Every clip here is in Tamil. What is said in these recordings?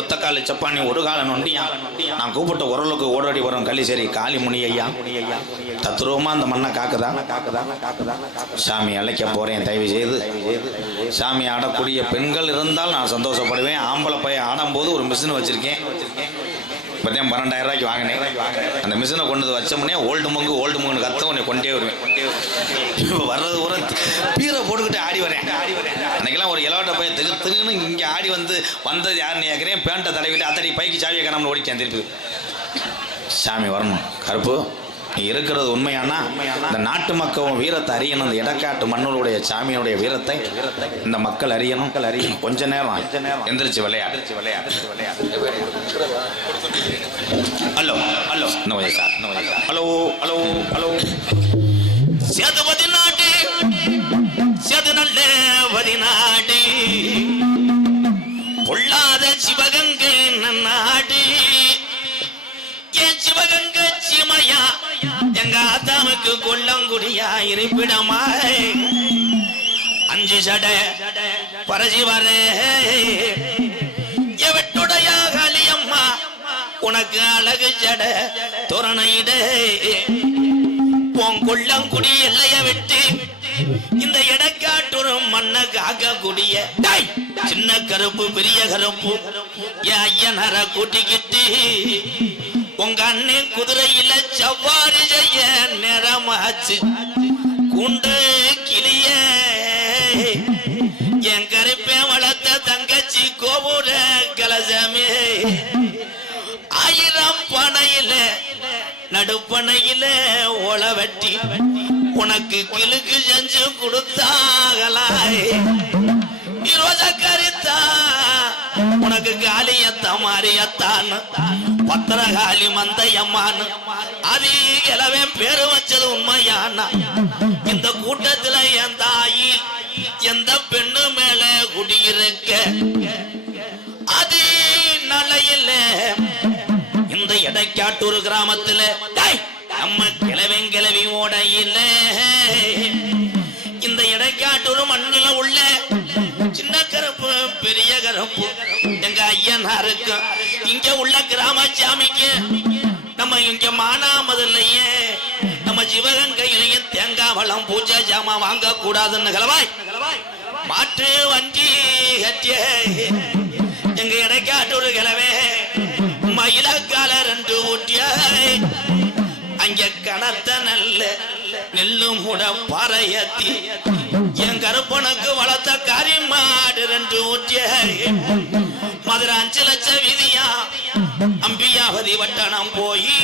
ஒத்தக்கால சப்பானி ஒரு கால நொண்டியா நான் கூப்பிட்ட உரலுக்கு ஓடோடி வரும் கள்ளிசேரி காளிமுனி ஐயா தத்ரூபமா அந்த மண்ணை காக்குதா சாமி அழைக்க போறேன். தயவு செய்து சாமி ஆடக்கூடிய பெண்கள் இருந்தால் நான் சந்தோஷப்படுவேன். ஆம்பளை பையன் ஆடும்போது ஒரு மிஷின் வச்சிருக்கேன். இப்போதான் 12,000 ரூபாய்க்கு வாங்கினேன். அந்த மிஷினை கொண்டு வச்சோம்னே ஓல்டு மங்குன்னு கத்த உன்னை கொண்டே வருவேன். இப்போ வர்றது ஒரு பீரை போட்டுக்கிட்டு ஆடி வரேன். அன்னைக்கெல்லாம் ஒரு இலவட்ட பையன் திகுன்னு இங்கே ஆடி வந்தது யாருன்னு கேட்குறேன். பேண்ட்டை தடவிட்டு அத்தடி பைக்கு சாவியை காணாமல் ஓடிச்சேன் திருப்பி. சாமி வரணும். கருப்பு நீ இருக்கிறது உண்மையானா இந்த நாட்டு மக்களும் வீரத்தை அறியணும். இந்த இடக்காட்டு மண்ணுடைய சாமியினுடைய வீரத்தை இந்த மக்கள் அறியணும். கொஞ்ச நேரம் எந்திரிச்சு விளையாடு. ஹலோ ஹலோ இன்னும் sir hello hello hello Sethupathi நாடு சேது நல்ல பதினாடு பொல்லாத சிவகங்கை நாடு சிவகங்க சிமையா எங்க ஆத்தாவுக்கு கொல்லங்குடியா இருப்பிடமாய் 5 சட பரசி வர எவட்டுடைய காளியம்மா உனக்கு அழகு சட தோரணையிட உன் கொல்லங்குடி எல்லைய விட்டு இந்த இடக்காட்டூர் மண்ண காக்கக்கூடிய சின்ன கருப்பு பெரிய கருப்பு என் ஐயனர கூட்டிக்கிட்டு உங்க அண்ணன் குதிரையில சவாரி செய்ய நேரமாச்சு. குண்டு கிளிய என் கருப்பே வளர்த்த தங்கச்சி கோபுர கலசமே 1000 பனையில நடுப்பனையில ஓல வெட்டி உனக்கு கிளுக்கு செஞ்சு கொடுத்தாகலாய். ரோஜா கரித்தா உனக்கு காளியத்த மாரியத்தான்னு பத்திரகாளி மந்தையம்மான்னு அது எலவே பேரு வச்சது உண்மையானா இந்த கூட்டத்துல என் தாயி எந்த பெண்ணு மேல குடியிருக்க அது நல்ல இந்த எடைக்காட்டூர் கிராமத்துல நம்ம கிளவி ஓட இல்ல இந்த எடைக்காட்டூர் மண்ணுல உள்ள சின்ன கருப்பு பெரிய கருப்பு எங்க ஐயனாருக்கு இங்க உள்ள கிராம சாமிக்கு நம்ம இங்க மானாமதுலையே நம்ம சிவகங்கையிலையும் தேங்காய் வளம் பூஜை ஜாமா வாங்க கூடாதுன்னு கலவாய் மாற்று வண்டி கட்டிய எங்க இடைக்காட்டூர் கிளவே மயிலக்கால 2 ஊட்டிய அங்க கனத்த நல்ல நெல்லு முட பாறையத்தி என் கருப்பனுக்கு வளர்த்த காரி மாடு 2 ஊட்டிய மதுரை 5 லட்சம் விதியா அம்பியாவதி வட்டணம் போய்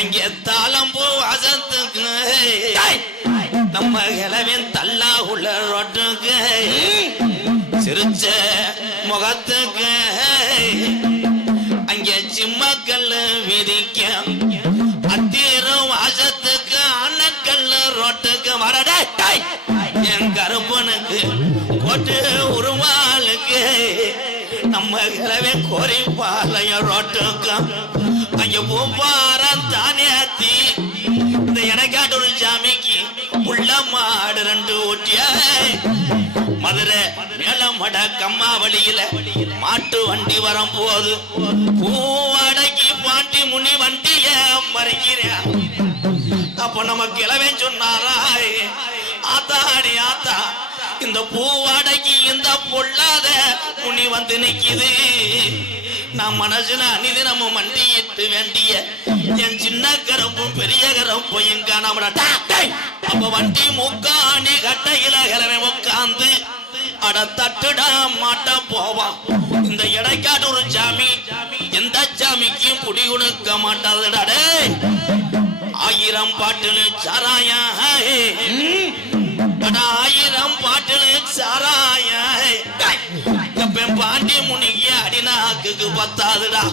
அங்கே தாளம்பூ வாசத்துக்கு நம்ம கிளவின் தள்ளா உள்ள ரோட்டுக்கு சிரிச்ச முகத்துக்கு அங்கே சிம்மக்கல் விதிக்க அத்தீரும் வாசத்துக்கு அண்ணக்கல் ரோட்டுக்கு வரடே என் கருப்பனுக்கு கோட்டு உருமாளுக்கு நம்ம கிளவே கோரிப்பாளைய ரோட்டுக்கு அங்கே பூப்பாரம் தானேத்தி இந்த எடைக்காட்டூர் சாமிக்கு உள்ள மாடு 2 ஊட்டிய மதுரை மேலமட கம்மாவளியில மாட்டு வண்டி வரும் போது பூவடக்கி பாண்டி முனி வண்டிய மறைக்கிறேன். அப்ப நம்ம கிளவே சொன்னாரா ஆத்தாடி ஆத்தா இந்த பூவாடைக்கு இந்த பொல்லாத முனி வந்து நிக்குது. நான் மனசுல அணிது நம்ம மண்டியிட்டு வேண்டிய என் சின்ன கருப்பும் பெரிய கருப்பும் எங்க நம்மள அப்ப வண்டி முக்காணி கட்டையில கிளவை உட்காந்து அட தட்டுடா மாட்ட போவான். இந்த எடைக்காட்டூர் சாமி எந்த சாமிக்கும் குடி கொடுக்க மாட்டாதுடாடே. 1000 பாட்டுல சாராயா 1000 பாட்டுல சாராயா பாண்டி முனிக்கு அடிநாக்கு பத்தாதுடா.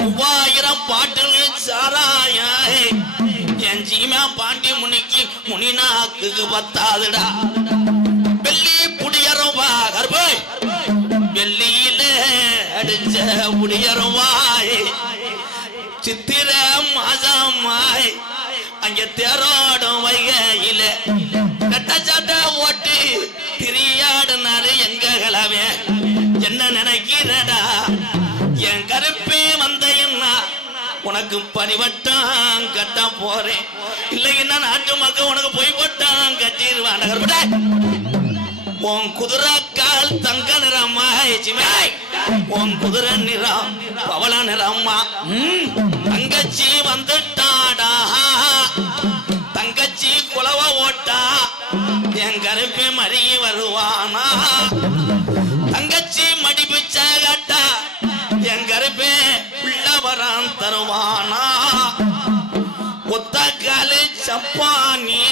3000 பாட்டுல சாராயா என் சீமா பாண்டி முனிக்கு முனிநாக்கு பத்தாதுடா. வெள்ளி புடியருவா கருப்பு வெள்ளியில அடிச்ச புடியருவாய் சித்திர மாசமாய் அங்க தேரோடும் வைகையில கட்டச்சாட்ட ஓட்டு திரியாடுனாரு எங்க கிளவே என்ன நினைக்கிறடா என் கருப்பே வந்தையன்னா உனக்கு பரிவட்டம் கட்ட போறேன் இல்லைன்னா நாட்டு மக்கள் உனக்கு போய் போட்டான் கட்டிடுவான் உன் குதிரை கால் தங்க நிறம்மா உன் குதிரை நிறம் பவள நிறம்மா தங்கச்சி வந்துட்டாடா தங்கச்சி குலவ ஓட்டா என் கருப்பே மருகி வருவானா தங்கச்சி மடிப்பிச்ச கட்டா என் கருப்பே பிள்ளவரம் தருவானா ஒத்த காலு சப்பானி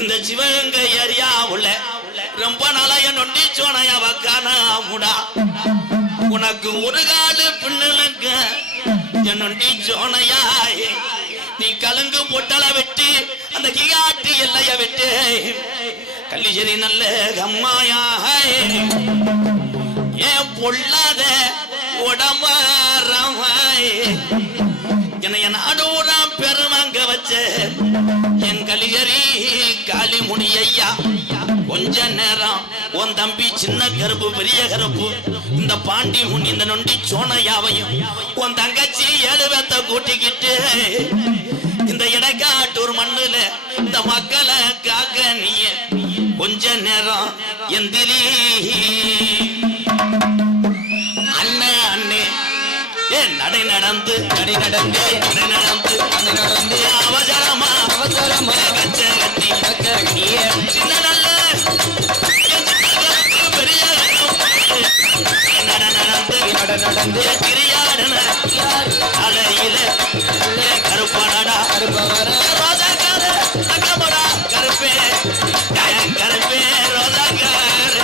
இந்த சிவகங்கை ஏரியாவுல ரொம்ப நாளா என் நொண்டி சோனையா வக்கானா உனக்கு ஒரு காலு பின்னுலங்க என் நொண்டி சோனையாய் நீ கலங்கு பொட்டல வெட்டி அந்த கிகாட்டி எல்லைய வெட்டி கள்ளிச்சேரி நல்ல கம்மாயாய் ஏன் பொல்லாத உடம்பாரமாய் என்னைய நாடூராம் பெருமாங்க வச்ச என் கலிகரி காளிமுனி ஐயா கொஞ்ச நேரம் உன் தம்பி சின்ன கருப்பு பெரிய கருப்பு இந்த பாண்டி முனி இந்த நொண்டி சோனையாவையும் உன் தங்கச்சி 7 பேத்த கூட்டிக்கிட்டு இந்த இடக்காட்டூர் மண்ணுல இந்த மக்களை காக்க நீ கொஞ்ச நேரம் எந்திரி அண்ணே அண்ணே நடை நடந்து அவசரமா கச்ச கட்டி சின்ன நல்ல பெரிய நடந்து கிரியாடன அலையில கருப்பனடா ரோஜாக்கார அக்கமடா கருப்பே கருப்பே ரோஜாக்கார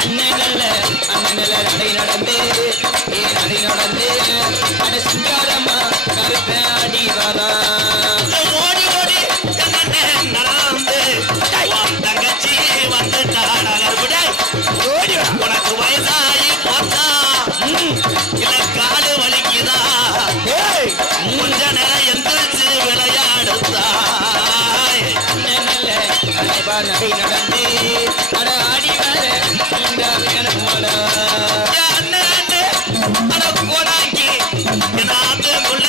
அண்ணன் நடை நடந்து அட சிங்காரம்மா கருப்பே அடி வரா ஓடி ஓடி நடந்து தங்கச்சி வந்து உனக்கு வயசாகி போச்சா இல்ல காலு வலிக்குதா கொஞ்ச நேரம் எந்திரிச்சு விளையாடுதா நடை நடந்து அட ஆடி வர இந்த கோடாக்கி என் ஆத்துக்குள்ள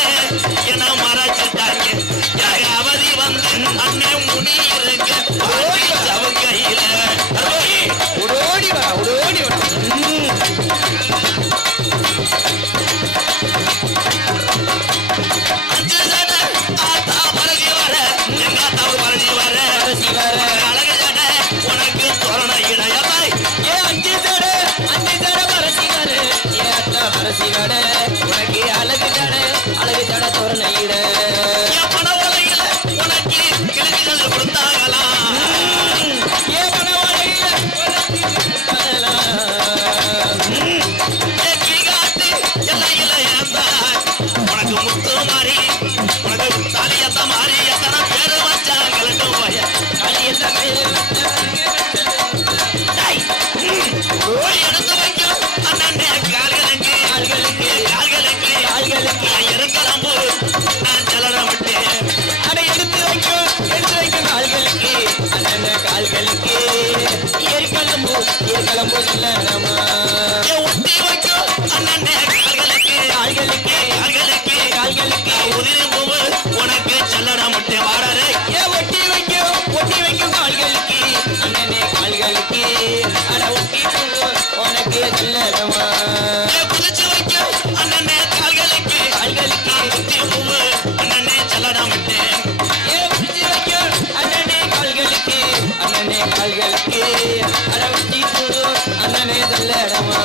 என மறைச்சிட்டாங்க அவதி வந்து அண்ணன் முடி இருக்கு சவுக்கையில ஓடி வா அஞ்சு சட ஆத்தா மறைஞ்சி வர எங்க ஆத்தாவுக்கு மறைஞ்சி வர அழகு சட உனக்கு தோரண இடையதாய் அஞ்சு சட பரசி வர உனக்கு அழகு ஜட தோரணையிட பண உலகில உனக்கு கிழக்குகள் கொடுத்தாங்களா பண உலகில கீகாட்டு எல்லையில ஏந்தாய் உனக்கு முத்து மாறி உனக்கு தாலியத்த மாறி எத்தனை பேரு வச்சாங்கள்ட்டு போய காளியத்த எடுத்து வைக்கும் அண்ணே கால்களுக்கு இருக்கலம்பு நான் செலற விட்டேன் அட எடுத்து வைக்கும் கால்களுக்கு அண்ணன் கால்களுக்கு ஏற்களம்பு செல்லணுமா ஒட்டி வைக்கும் அண்ணே கால்களுக்கு உதிரி பூவு உனக்கு செல்லற முட்டை வாடரை ஒட்டி வைக்கும் கால்களுக்கு அண்ணனே கால்களுக்கு அட ஒட்டி உனக்கு செல்லணுமா குதிச்சு வைக்கும் அண்ணே கால்களுக்கு உதிரி பூவு அண்ணே செல்லற முட்டை பிடிச்சு வைக்கும் அண்ணனே கால்களுக்கு அட ஒட்டி அண்ணனே செல்லணுமா